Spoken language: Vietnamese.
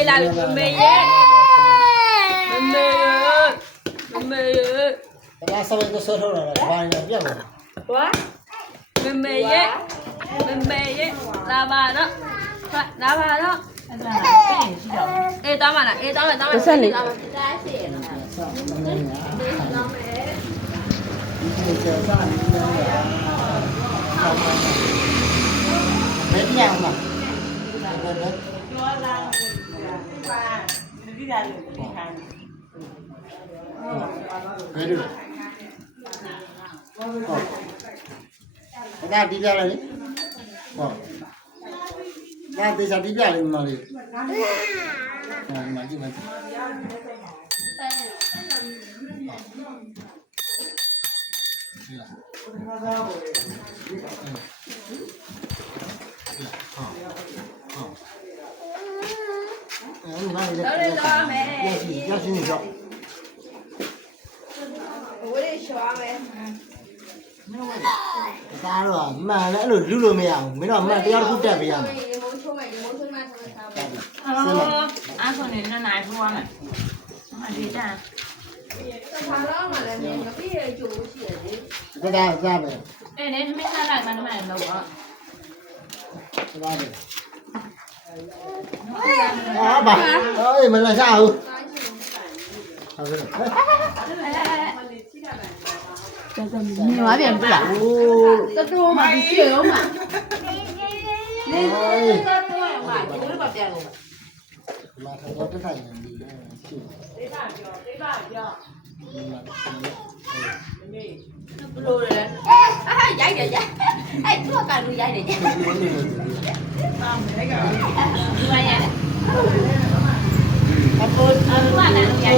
mê làm được mê nhé mê ơi mê ơi ba sao tôi sơ thôi là ba nhà biết rồi. Quá. Mê mê nhé mê mê nhé là ba đó. Là ba đó. Ê tao mà này. Ê tao mà tao mà sao này. Mấy cái nhau mà? Hãy subscribe cho kênh Ghiền Mì Gõ Để không bỏ lỡ những video hấp dẫn င်း ဆော မယ် က်နေဆောက်နေဒီကျော်စားနေတယ်ဆောက်နေဘ နေတဲ့တော်ရတော်မယ်ရရှိနေတော့ဝေးရွှာမယ်မင်းတို့ဒါတော့မှန်လည်းအဲ့လိုလူလို့မရဘူးမင်းတို့မှန်တရားတစ်ခုတက်ပေးရမယ်မိုးချုံးမယ်မိုးချုံးမယ်ဆက်စားပါဟယ်လိုအားဆိုနေနှစ်နိုင်ထိုးရမယ်မဒီတန်ဆက်ထားတော့မှလည်းမင်းမပြည့်ရကြိုးရှိရသေးဒါကစားမယ်အဲ့နဲ့မင်းစားလိုက်မှတော့မလုပ်တော့စားတယ် Đó bà. Ơi mình là sao? Nhìn nói biển phải là Tôi đua mà thì chiều mà Nên tôi đua mà chứ nó bạc đèn Mà thằng đó cái thành làm gì đó chiều Tế bà chờ, tế bà chờ Mình là Mình Blue rồi đấy Ê, giải kìa giải การดูยายเด็กดูยวยขอบคุณเออว่าการดูยาย